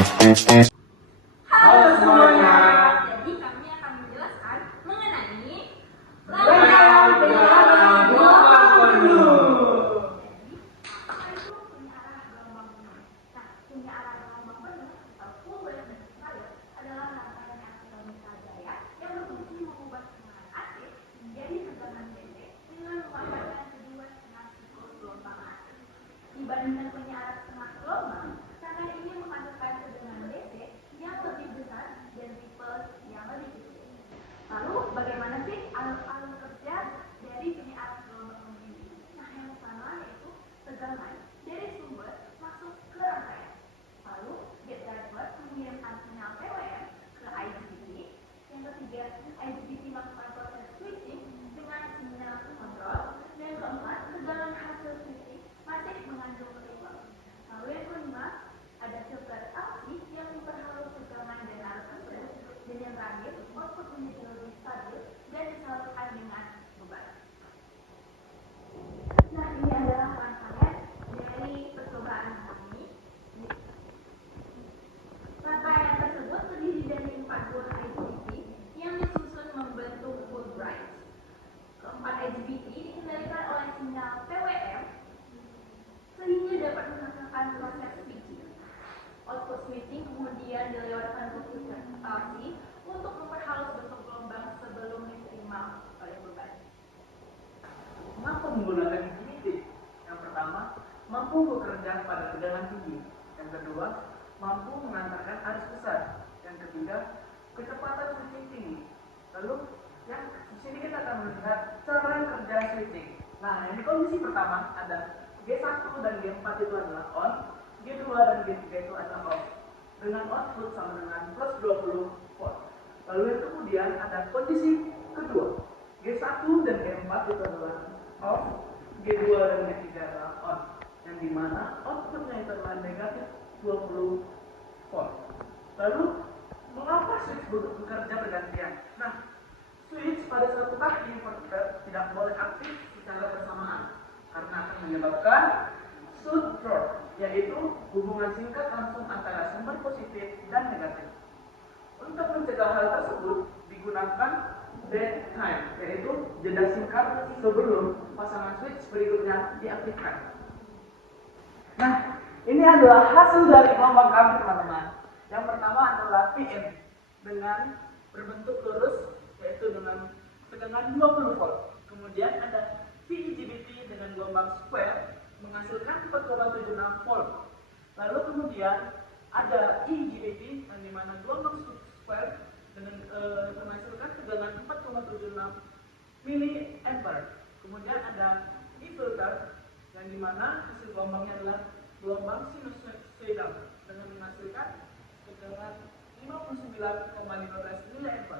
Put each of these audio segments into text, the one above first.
Halo semuanya. Jadi kami akan menjelaskan mengenai Rangkaian penyiaran gelombang penuh. Jadi, apa itu penyiaran gelombang penuh? Nah, penyiaran gelombang penuh atau full wave rectifier adalah rangkaian elektronika daya yang berfungsi mengubah tekanan AC menjadi tegangan DC dengan memanfaatkan kedua setengah siklus gelombang AC. Dibandingkan penyiaran setengah gelombang, rangkaian ini menghasilkan tegangan DC yang lebih besar dan tipe yang lebih kecil. Lalu, bagaimana sih alur kerja dari penyiaran gelombang penuh ini? Nah, yang pertama yaitu tegangan dari sumber masuk ke rangkaian. Lalu, gate driver mengirimkan sinyal PWM ke IGBT. Yang ketiga, IGBT melakukan proses switching dengan sinyal kontrol. Dan yang keempat, tegangan hasil switching masih mengandung ripple. Lalu yang kelima, ada filter LC yang memperhalus tegangan dan arus tersebut. Dan yang terakhir, output menjadi lebih stabil dan disalurkan dengan beban. Nah, ini adalah rangkaian dari percobaan kami. Rangkaian tersebut terdiri dari 4 buah IGBT yang disusun membentuk Fulbright. Keempat IGBT dikendalikan oleh sinyal PWM sehingga dapat menghasilkan proses switching. Output switching kemudian dilewatkan ke filter LC untuk memperhalus bentuk gelombang sebelum diterima oleh beban. Mengapa menggunakan IGBT? Yang pertama, mampu bekerja pada tegangan tinggi. Yang kedua, mampu mengantarkan arus besar. Yang ketiga, kecepatan switching tinggi. Lalu, yang di sini kita akan melihat cara kerja switching. Nah, yang di kondisi pertama ada G1 dan G4 itu adalah on, G2 dan G3 itu adalah off. Dengan output sama dengan plus 20 volt. Lalu yang kemudian ada kondisi kedua, G1 dan G4 itu adalah off, G2 dan G3 adalah on, yang dimana outputnya itu adalah negatif 20 volt. Lalu mengapa switch bekerja bergantian? Nah, switch pada suatu kaki inverter tidak boleh aktif secara bersamaan karena akan menyebabkan short short, yaitu hubungan singkat langsung antara sumber positif dan negatif. Untuk mencegah hal tersebut digunakan dead time, yaitu jeda singkat sebelum pasangan switch berikutnya diaktifkan. Nah, ini adalah hasil dari gelombang kami, teman-teman. Yang pertama adalah Vn dengan berbentuk lurus, yaitu dengan tegangan 20 volt. Kemudian ada VIGBT dengan gelombang square menghasilkan 4,76 volt. Lalu kemudian ada IGBT yang dimana gelombang square dengan menghasilkan tegangan 4,76 mA. Kemudian ada E-filter yang dimana hasil gelombangnya adalah gelombang sinusoidal dengan menghasilkan tegangan 59,15 mA.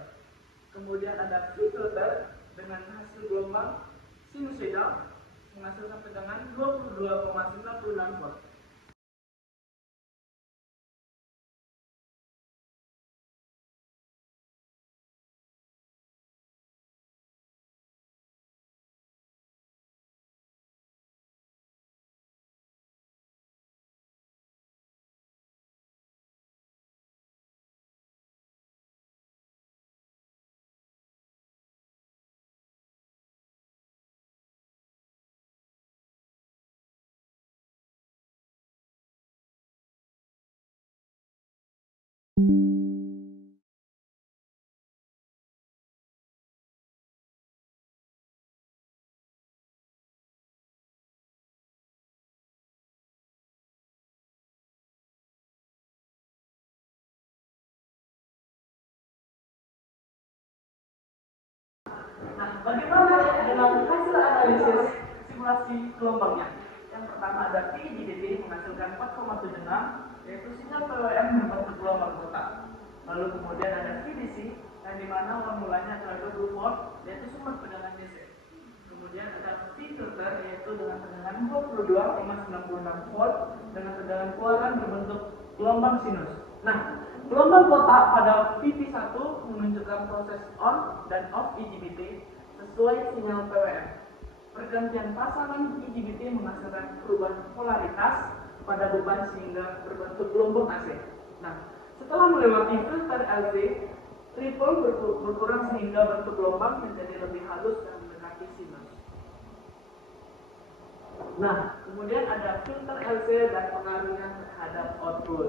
Kemudian ada V-filter dengan hasil gelombang sinusoidal menghasilkan tegangan 22,96 volt. Nah, bagaimana dengan hasil analisis simulasi gelombangnya? Yang pertama ada VIGBT menghasilkan 4,76, yaitu sinyal PWM berbentuk gelombang kotak. Lalu kemudian ada VDC yang dimana awal mulanya adalah 20 volt, yaitu sumber tegangan DC. Kemudian ada V-filter yaitu dengan tegangan 22,96 volt dengan tegangan keluaran berbentuk gelombang sinus. Nah, gelombang kotak pada VP1 menunjukkan proses on dan off IGBT sesuai sinyal PWM. Pergantian pasangan IGBT menghasilkan perubahan polaritas pada beban sehingga berbentuk gelombang AC. Nah, setelah melewati filter LC, ripple berkurang sehingga bentuk gelombang menjadi lebih halus dan mendekati sinus. Nah, kemudian ada filter LC dan pengaruhnya terhadap output.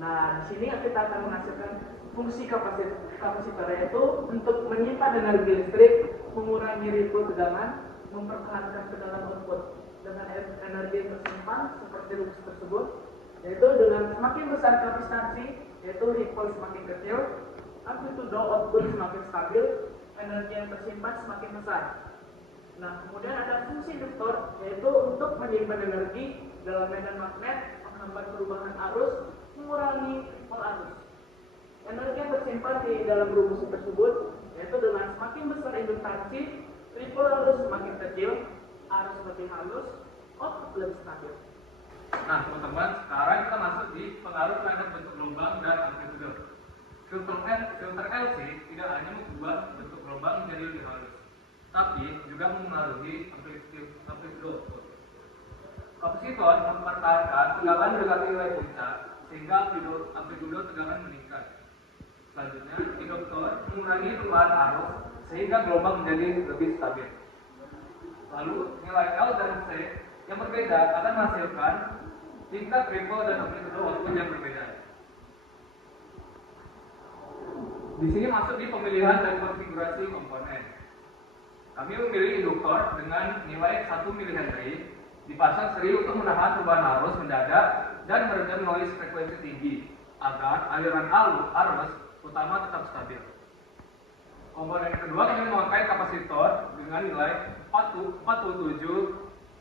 Nah, di sini kita akan menghasilkan fungsi kapasitor, yaitu untuk menyimpan energi listrik, mengurangi ripple tegangan, mempertahankan tegangan output dengan energi yang tersimpan seperti rumus tersebut, yaitu dengan semakin besar kapasitansi, yaitu ripple semakin kecil, amplitude output semakin stabil, energi yang tersimpan semakin besar. Nah, kemudian ada fungsi induktor, yaitu untuk menyimpan energi dalam medan magnet, menghambat perubahan arus, mengurangi ripple arus. Energi yang tersimpan di dalam rumus tersebut, yaitu dengan semakin besar induktansi, ripple arus semakin kecil, arus lebih halus, output lebih stabil. Nah, teman-teman, sekarang kita masuk di pengaruh terhadap bentuk gelombang dan amplitude. Filter LC tidak hanya mengubah bentuk gelombang menjadi lebih halus, tapi juga memengaruhi amplitude. Kapasitor mempertahankan tegangan mendekati nilai puncak sehingga amplitude tegangan meningkat. Selanjutnya, induktor mengurangi perubahan arus sehingga gelombang menjadi lebih stabil. Lalu, nilai L dan C yang berbeda akan menghasilkan tingkat ripple dan amplitude output yang berbeda. Di sini masuk di pemilihan dan konfigurasi komponen. Kami memilih induktor dengan nilai 1 mH dipasang seri untuk menahan perubahan arus mendadak dan meredam noise frekuensi tinggi agar aliran arus utama tetap stabil. Komponen kedua kami memakai kapasitor dengan nilai 47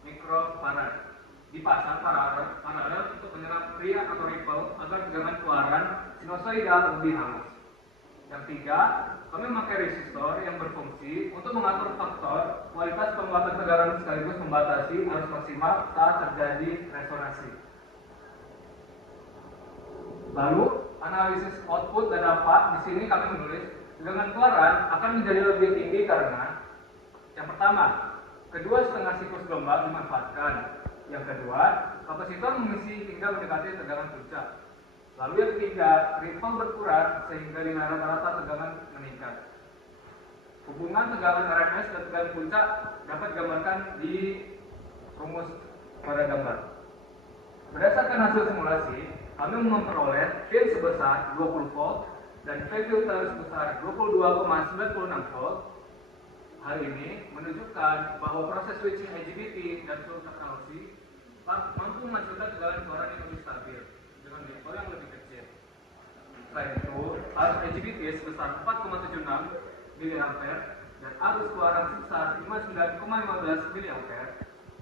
mikrofarad dipasang paralel untuk menyerap riak atau ripple agar tegangan keluaran sinusoidal lebih halus. Yang tiga, kami memakai resistor yang berfungsi untuk mengatur faktor kualitas penguatan tegangan sekaligus membatasi arus maksimal saat terjadi resonansi. Lalu, analisis output dan dampak. Di sini kami menulis tegangan keluaran akan menjadi lebih tinggi karena yang pertama, kedua setengah siklus gelombang dimanfaatkan. Yang kedua, kapasitor mengisi hingga mendekati tegangan puncak. Lalu yang ketiga, ripple berkurang sehingga dengan rata-rata tegangan meningkat. Hubungan tegangan RMS dan tegangan puncak dapat digambarkan di rumus pada gambar. Berdasarkan hasil simulasi, kami memperoleh V sebesar 20 volt dan V filter sebesar 22,96 volt. Hal ini menunjukkan bahwa proses switching IGBT dan filter LC mampu menghasilkan tegangan keluaran yang lebih stabil dengan ripple yang lebih kecil. Selain itu, arus IGBT sebesar 4,76 mA dan arus keluaran sebesar 59,15 mA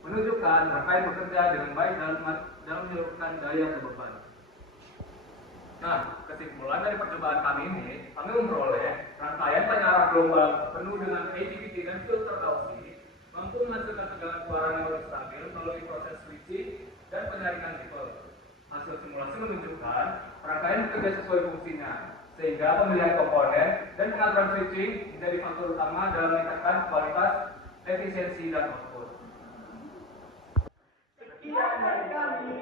menunjukkan rangkaian bekerja dengan baik dalam menyalurkan daya ke beban. Nah, kesimpulan dari percobaan kami ini, kami memperoleh rangkaian penyiaran gelombang penuh dengan IGBT dan filter LC mampu menghasilkan tegangan keluaran yang lebih stabil melalui proses switching dan penyaringan ripple. Hasil simulasi menunjukkan rangkaian bekerja sesuai fungsinya, sehingga pemilihan komponen dan pengaturan switching menjadi faktor utama dalam meningkatkan kualitas, efisiensi, dan output. Sekian dari kami.